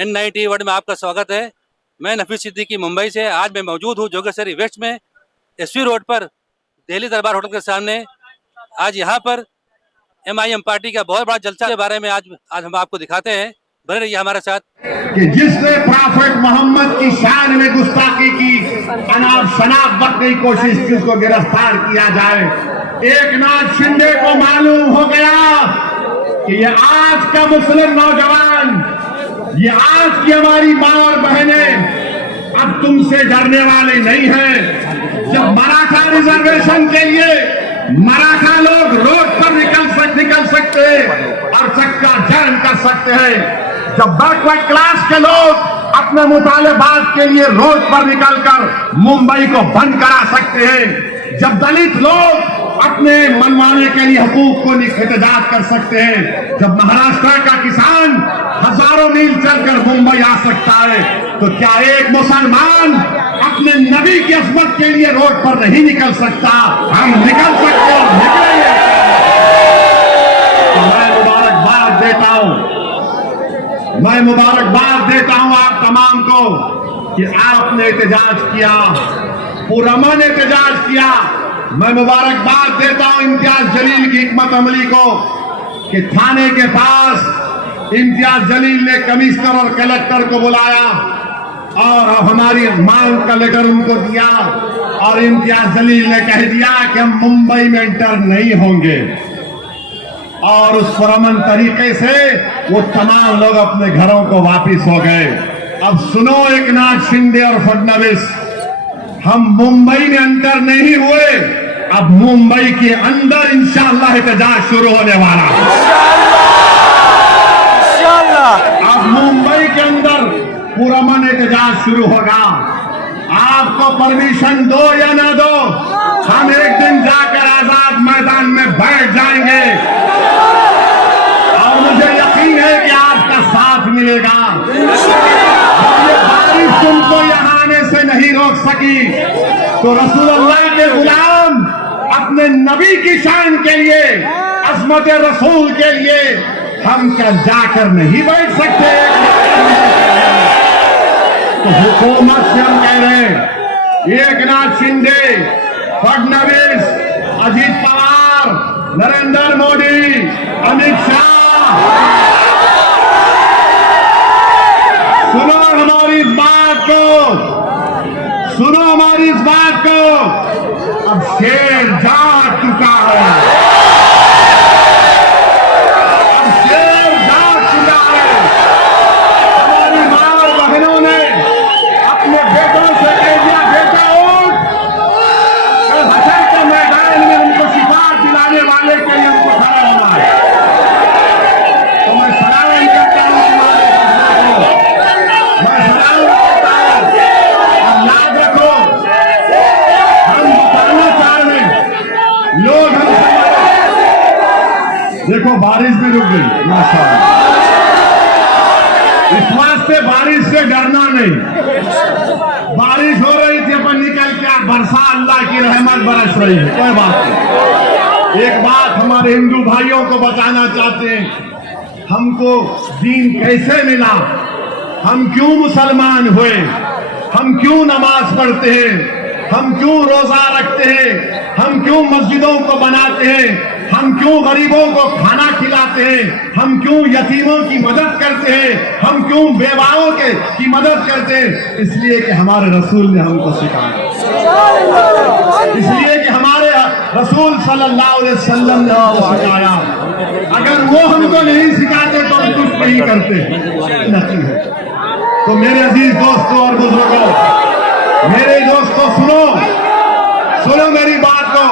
N90 word में आपका स्वागत है। मैं नफीस सिद्दीकी मुंबई से। आज मैं मौजूद हूँ जोगेश्वरी वेस्ट में एसवी रोड पर दिल्ली दरबार होटल के सामने। आज यहाँ पर MIM पार्टी का बहुत बड़ा जलसा के बारे में आज हम आपको दिखाते हैं। बने रहिए हमारे साथ। कि जिसने प्रॉफेट मोहम्मद की शान में गुस्ताखी की, अनाप शनाप बकने की कोशिश की, उसको गिरफ्तार किया जाए। एकनाथ शिंदे को मालूम हो गया कि ये आज का मुस्लिम नौजवान, ये आज की हमारी माँ और बहनें अब तुमसे डरने वाले नहीं हैं। जब मराठा रिजर्वेशन के लिए मराठा लोग रोड पर निकल सकते और चक्का जाम कर सकते हैं, जब बैकवर्ड क्लास के लोग अपने मुतालेबात के लिए रोड पर निकलकर मुंबई को बंद करा सकते हैं, जब दलित लोग अपने मनवाने के लिए हुकूक को एहतजाज कर सकते हैं, जब महाराष्ट्र का किसान हजारों मील चलकर मुंबई आ सकता है, तो क्या एक मुसलमान अपने नबी की अजमत के लिए रोड पर नहीं निकल सकता? हम निकल सकते हैं, निकलेंगे। तो मैं मुबारकबाद देता हूं आप तमाम को कि आपने एहतजाज किया, पुरअमन एहतजाज किया। मैं मुबारकबाद देता हूं इम्तियाज जलील की हिकमत अमली को कि थाने के पास इम्तियाज जलील ने कमिश्नर और कलेक्टर को बुलाया और हमारी मांग का लेटर उनको दिया और इम्तियाज जलील ने कह दिया कि हम मुंबई में एंटर नहीं होंगे। और उस पुरअमन तरीके से वो तमाम लोग अपने घरों को वापिस हो गए। अब सुनो एकनाथ शिंदे और फडणवीस, हम मुंबई में एंटर नहीं हुए, अब मुंबई के अंदर इंशाअल्लाह एहतजाज शुरू होने वाला है। अब मुंबई के अंदर पुरअमन एहतजाज शुरू होगा। आपको परमिशन दो या ना दो, हम एक दिन जाकर आजाद मैदान में बैठ जाएंगे और मुझे यकीन है कि आपका साथ मिलेगा। ये बारिश तुमको यहाँ आने से नहीं रोक सकी, तो रसूलुल्लाह के गुलाम अपने नबी की शान के लिए, अज़मत रसूल के लिए हम क्या जाकर नहीं बैठ सकते? तो हुकूमत से हम कह रहे हैं, एकनाथ शिंदे, फडणवीस, अजीत पवार, नरेंद्र मोदी, अमित शाह, सुनो हमारी इस बात को, अब शेर जाग चुका है, हमारी मां और बहनों ने अपने बेटों से कह दिया, बेटा उठ, कल हशर के मैदान में उनको शिफात दिलाने वाले के लिए हमको खड़ा होना है। तो मैं सलाम करता हूँ तुम्हारे को, मैं सलाम करता हूँ। अब याद रखो, हम बताना चाह रहे हैं, लोग हम देखो बारिश भी रुक गई माशाअल्लाह। इस वास्ते बारिश से डरना नहीं, बारिश हो रही थी अपन निकल के, बरसा अल्लाह की रहमत बरस रही है, कोई बात नहीं। एक बात हमारे हिंदू भाइयों को बताना चाहते हैं, हमको दीन कैसे मिला, हम क्यों मुसलमान हुए, हम क्यों नमाज पढ़ते हैं, हम क्यों रोजा रखते हैं, हम क्यों मस्जिदों को बनाते हैं, हम क्यों गरीबों को खाना खिलाते हैं, हम क्यों यतीमों की मदद करते हैं, हम क्यों बेवाओं की मदद करते हैं? इसलिए कि हमारे रसूल ने हमको सिखाया, इसलिए कि हमारे रसूल सल्लल्लाहु अलैहि वसल्लम ने हमको सिखाया। अगर वो हमको नहीं सिखाते तो हम कुछ नहीं करते नहीं है। तो मेरे अजीज दोस्तों और बुजुर्गों, मेरे दोस्तों, सुनो मेरी बात को।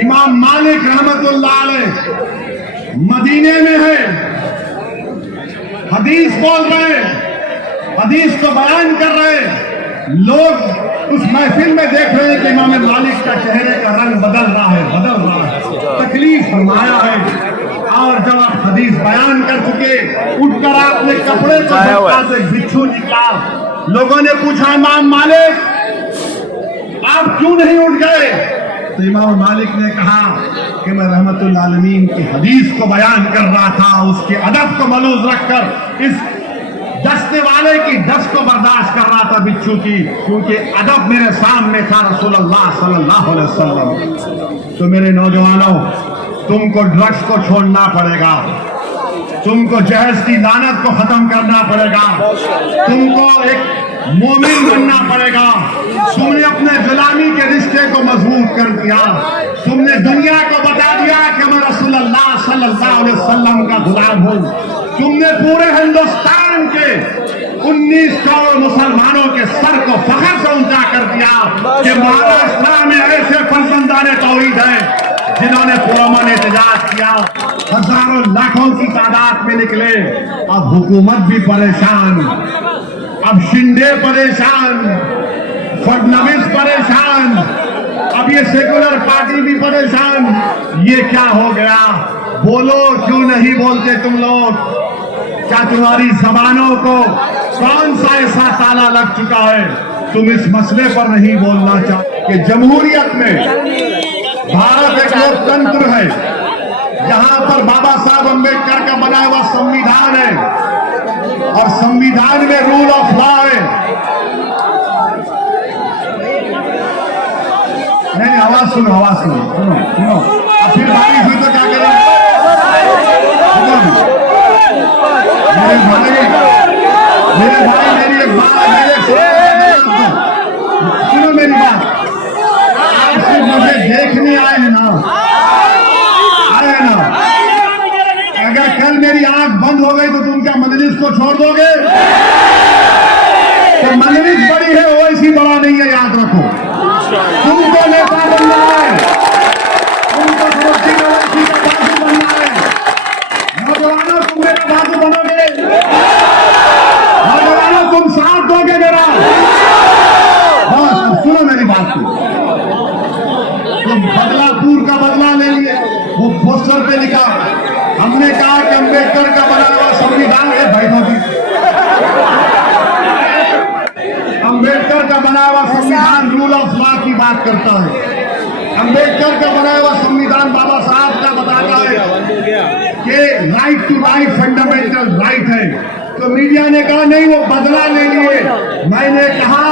इमाम मालिक रहमतुल्लाह अलैह मदीने में है, हदीस बोल रहे हैं, हदीस को बयान कर रहे हैं। लोग उस महफिल में देख रहे हैं कि इमाम मालिक का चेहरे का रंग बदल रहा है, तकलीफ फरमाया है। और जब आप हदीस बयान कर चुके, उठकर आपने कपड़े को झटका से बिच्छू निकला। लोगों ने पूछा, इमाम मालिक आप क्यों नहीं उठ गए? तो इमाम मालिक ने कहा कि मैं रहमतुल आलमीन की हदीस को बयान कर रहा था, उसके अदब को मलूज रखकर इस डसने वाले की डस को बर्दाश्त कर रहा था बिच्छू की, क्योंकि अदब मेरे सामने था रसूलुल्लाह सल्लल्लाहु अलैहि वसल्लम। तो मेरे नौजवानों, तुमको ड्रग्स को छोड़ना पड़ेगा, तुमको जहज की लानत को खत्म करना पड़ेगा, तुमको एक मोमिन बनना पड़ेगा। तुमने अपने गुलामी के रिश्ते को मजबूत कर दिया, तुमने दुनिया को बता दिया कि मैं रसूलुल्लाह सल्लल्लाहु अलैहि वसल्लम का गुलाम हूँ। तुमने पूरे हिंदुस्तान के 19 करोड़ मुसलमानों के सर को फखर से ऊंचा कर दिया कि महाराष्ट्र में ऐसे फर्जंदाने तौहीद हैं जिन्होंने पुरअमन एहतजाज किया, हजारों लाखों की तादाद में निकले। अब हुकूमत भी परेशान, अब शिंदे परेशान, फडणवीस परेशान, अब ये सेकुलर पार्टी भी परेशान। ये क्या हो गया? बोलो, क्यों नहीं बोलते तुम लोग? क्या तुम्हारी जबानों को कौन सा ऐसा ताला लग चुका है? तुम इस मसले पर नहीं बोलना चाहते कि जमहूरियत में भारत एक लोकतंत्र है, जहां पर बाबा साहब अम्बेडकर का बनाया हुआ संविधान है और संविधान में रूल ऑफ लॉ है। नहीं, आवाज सुनो, आवाज सुनो, सुनो सुनो। अब फिर बारिश हुई तो क्या करें? मेरे भाई मेरी एक बात, सुनो मेरी बात। आप सिर्फ मुझे देखने आए हैं ना, आए हैं ना? अगर कल मेरी आंख बंद हो गई तो तुम क्या मजलिस को छोड़ दोगे? तो मजलिस बड़ी है, वो इसी बड़ा नहीं है, याद रखो। तुमको नेता बनना है, तुमको फरोख्ती का बाजू बनना है। नौजवानों, तुम मेरा बाजू बनोगे? नौजवानों, तुम साथ दोगे मेरा? बस सुनो मेरी बात को। तुम बदलापुर का बदला ले लिए, वो पोस्टर पे लिखा, हमने कहा कि अम्बेडकर का बना हुआ संविधान है। बैठो जी, अम्बेडकर का बना हुआ संविधान रूल ऑफ लॉ की बात करता है। अम्बेडकर का बनाया हुआ संविधान बाबा साहब का बताता है कि right to life fundamental right है। तो मीडिया ने कहा नहीं, वो बदला ले लिए। मैंने कहा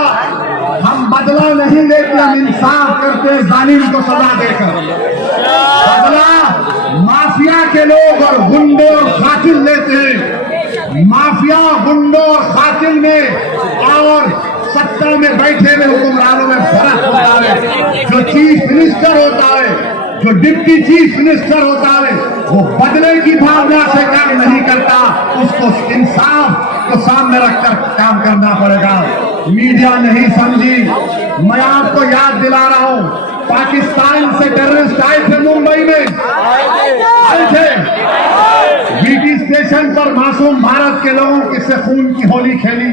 हम बदला नहीं लेते, हम इंसाफ करते हैं जालिम को सजा देकर। बदला माफिया के लोग और गुंडों और कातिल लेते हैं। माफिया, गुंडों और कातिल में और सत्ता में बैठे हुए हुक्मरानों में फर्क होता है। जो चीफ मिनिस्टर होता है, जो डिप्टी चीफ मिनिस्टर होता है, वो बदले की भावना से काम नहीं करता, उसको इंसाफ को सामने रखकर काम करना पड़ेगा। मीडिया नहीं समझी। मैं आपको याद दिला रहा हूं, पाकिस्तान से टेररिस्ट आए थे, मुंबई में आए थे। बीटी स्टेशन पर मासूम भारत के लोगों के से खून की होली खेली।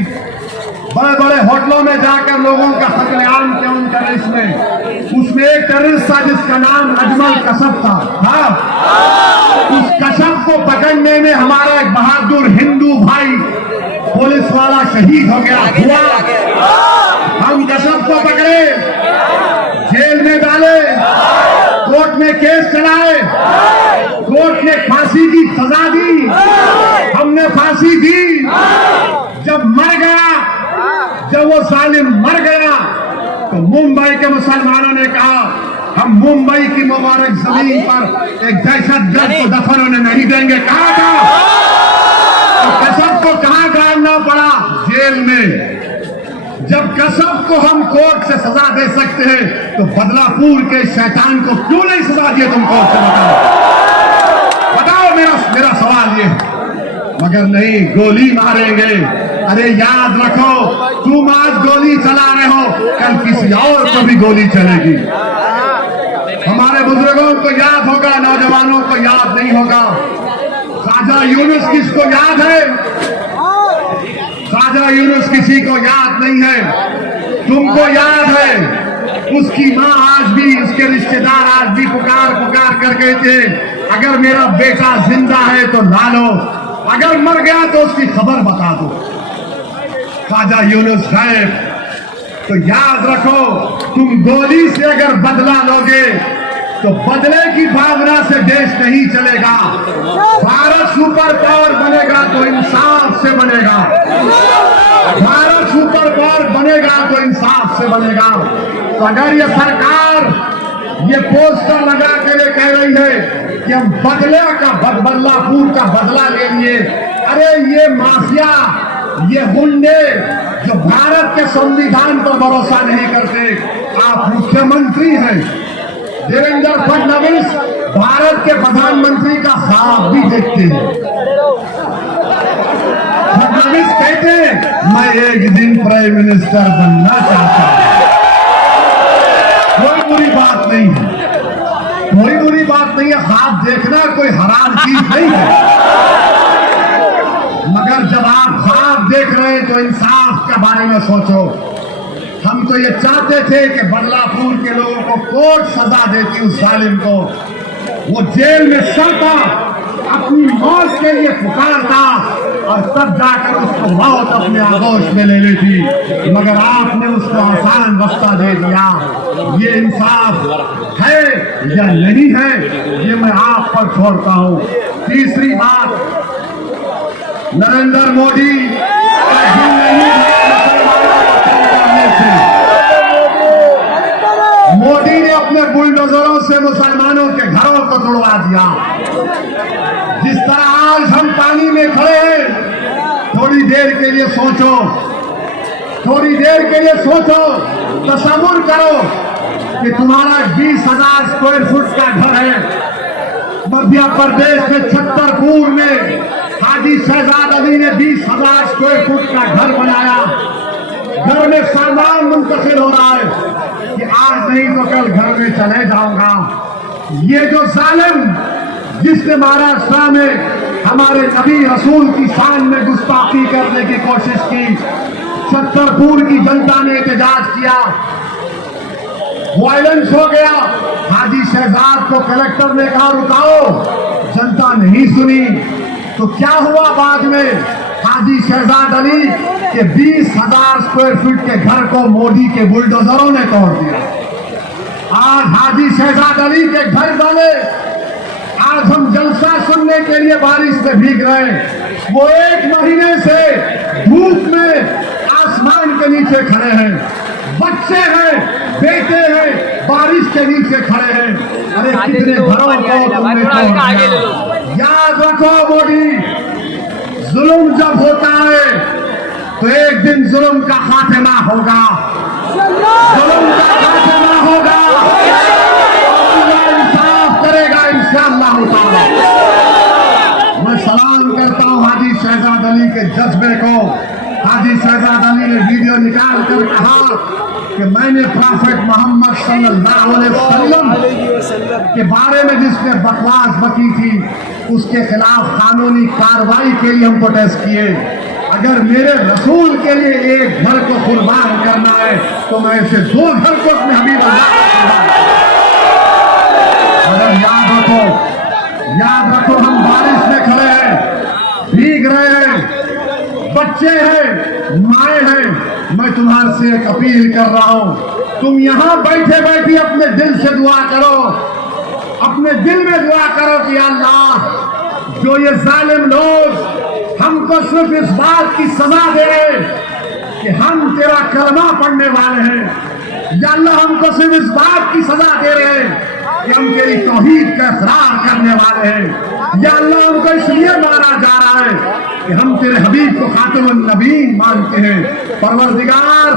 बड़े बड़े होटलों में जाकर लोगों का कत्लेआम किया उन टेररिस्ट ने। उसमें एक टेररिस्ट था जिसका नाम अजमल कशफ था। उस कशफ को पकड़ने में हमारा एक बहादुर हिंदू भाई पुलिस वाला शहीद हो गया हुआ। हम कशफ को पकड़े, जेल में डाले, कोर्ट में केस चलाए, कोर्ट ने फांसी की सजा दी, हमने फांसी दी। जब मर गया, जब वो जालिम मर गया, तो मुंबई के मुसलमानों ने कहा हम मुंबई की मुबारक जमीन पर एक दहशतगर्द को दफन होने नहीं देंगे। कहा था तो कशफ को कहां डालना पड़ा? जेल में। जब कशफ को हम कोर्ट से सजा दे सकते हैं, तो बदलापुर के शैतान को क्यों नहीं सजा दिए? तुम कोर्ट से बताओ। मेरा सवाल ये, मगर नहीं, गोली मारेंगे। अरे याद रखो, तुम आज गोली चला रहे हो, कल किसी और को भी गोली चलेगी। हमारे बुजुर्गों को याद होगा, नौजवानों को याद नहीं होगा। ख्वाजा यूनुस किसको याद है? ख्वाजा यूनुस किसी को याद नहीं है। तुमको याद है? उसकी माँ आज भी, उसके रिश्तेदार आज भी पुकार पुकार कर गए थे, अगर मेरा बेटा जिंदा है तो ला लो, अगर मर गया तो उसकी खबर बता दो। ख्वाजा यूनुस साहब, तो याद रखो, तुम गोली से अगर बदला लोगे तो बदले की भावना से देश नहीं चलेगा। भारत सुपर पावर बनेगा तो इंसाफ से बनेगा। भारत सुपर पावर बनेगा तो इंसाफ से बनेगा। तो अगर ये सरकार ये पोस्टर लगा के ये कह रही है कि हम बदलापुर का बदला ले लिए, अरे ये माफिया, ये गुंडे जो भारत के संविधान पर भरोसा नहीं करते। आप मुख्यमंत्री हैं, देवेंद्र फडणवीस भारत के प्रधानमंत्री का ख्वाब भी देखते हैं। फडणवीस कहते हैं मैं एक दिन प्राइम मिनिस्टर बनना चाहता हूं। कोई बुरी बात नहीं है, कोई बुरी बात नहीं है। ख्वाब देखना कोई हराम चीज नहीं है, मगर जब आप ख्वाब देख रहे हैं तो इंसाफ के बारे में सोचो। हम तो ये चाहते थे कि बदलापुर के लोगों को कोर्ट सजा देती, उस जालिम को वो जेल में सड़ता, अपनी मौत के लिए पुकारता और तब जाकर उसको मौत अपने आगोश में ले लेती, मगर आपने उसको आसान रास्ता दे दिया। ये इंसाफ है या नहीं है, ये मैं आप पर छोड़ता हूं। तीसरी बात, नरेंद्र मोदी का दिल नहीं मोदी ने अपने बुलडोजरों से मुसलमानों के घरों को तोड़वा दिया। जिस तरह आज हम पानी में खड़े हैं, थोड़ी देर के लिए सोचो, थोड़ी देर के लिए सोचो, तसव्वुर करो कि तुम्हारा 20,000 स्क्वायर फुट का घर है। मध्य प्रदेश के छतरपुर में हाजी शहजाद अली ने 20,000 स्क्वायर फुट का घर बनाया। घर में सामान मुंतकिल हो रहा है कि आज नहीं तो कल घर में चले जाऊंगा। ये जो जालिम जिसने महाराष्ट्र में हमारे नबी रसूल की शान में गुस्ताखी करने की कोशिश की, छतरपुर की जनता ने एहतजाज किया, वायलेंस हो गया। हाजी शहजाद को कलेक्टर ने कहा रुकाओ, जनता नहीं सुनी। तो क्या हुआ बाद में, हाजी शहजाद अली के 20,000 स्क्वायर फीट के घर को मोदी के बुलडोजरों ने तोड़ दिया। आज हाजी शहजाद अली के घर वाले, आज हम जलसा सुनने के लिए बारिश में भीग रहे हैं, वो 1 महीने से धूप में आसमान के नीचे खड़े हैं। बच्चे हैं, बेटे हैं, बारिश के नीचे खड़े हैं। अरे कितने घरों को तुमने तोड़ दिया। याद रखो मोदी, जुल्म जब होता है तो एक दिन जुल्म का खात्मा होगा, जुल्म का खात्मा होगा, अल्लाह इंसाफ करेगा इंशाअल्लाह ताला। मैं सलाम करता हूं हाजी शहजाद अली के जज्बे को। हाजी शहजाद अली ने वीडियो निकाल कर कहा कि मैंने प्रॉफेट मोहम्मद सल्लल्लाहु अलैहि वसल्लम के बारे में जिसने बकवास बकी थी, उसके खिलाफ कानूनी कार्रवाई के लिए हम प्रोटेस्ट किए। अगर मेरे रसूल के लिए एक घर को कुर्बान करना है तो मैं इसे 2 घर को अपने हबीब अगर याद रखो हम बारिश में खड़े हैं, भीग रहे हैं, बच्चे हैं, माए हैं। मैं तुम्हारे से एक अपील कर रहा हूं, तुम यहां बैठे बैठे अपने दिल से दुआ करो, अपने दिल में दुआ करो कि अल्लाह जो ये जालिम लोग हमको सिर्फ इस बात की सजा दे कि हम तेरा कलमा पढ़ने वाले हैं, या अल्लाह हमको सिर्फ इस बात की सजा दे रहे हैं कि हम तेरी तौहीद का इकरार करने वाले हैं, या अल्लाह हमको इसलिए मारा जा रहा है कि हम तेरे हबीब को खातमुन नबीन मानते हैं। परवरदिगार,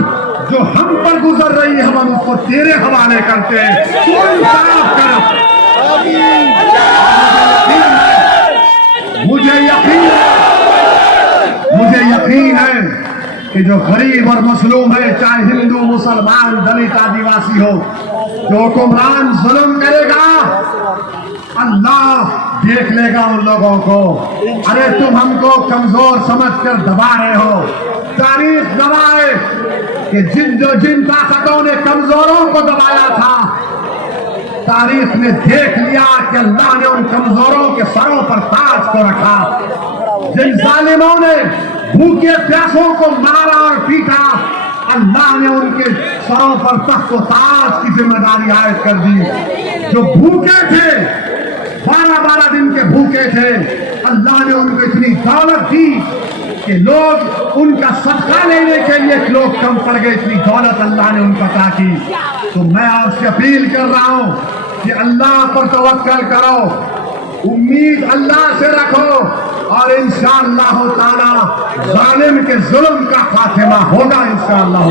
जो हम पर गुजर रही है हम उसको तेरे हवाले करते हैं, तू इंसाफ कर। मुझे यकीन है कि जो गरीब और मसलूम है, चाहे हिंदू, मुसलमान, दलित, आदिवासी हो, जो हुक्मरान जुल्म करेगा अल्लाह देख लेगा उन लोगों को। अरे तुम हमको कमजोर समझकर दबा रहे हो। तारीख गवाह कि जिन ताकतों ने कमजोरों को दबाया था, तारीख ने देख लिया कि अल्लाह ने उन कमजोरों के सरों पर ताज को रखा। जिन जालिमों ने भूखे प्यासों को मारा और पीटा, अल्लाह ने उनके सरों पर तख्त व ताज की जिम्मेदारी आयद कर दी। जो भूखे थे, 12-12 दिन के भूखे थे, अल्लाह ने उनको इतनी दौलत दी कि लोग उनका सदका लेने के लिए लोग कम पड़ गए, इतनी दौलत अल्लाह ने उनको अता की। तो मैं आपसे अपील कर रहा हूं कि अल्लाह पर तवक्कल करो, उम्मीद अल्लाह से रखो और इंशाअल्लाह ताला जालिम के जुल्म का खात्मा होगा इंशाअल्लाह।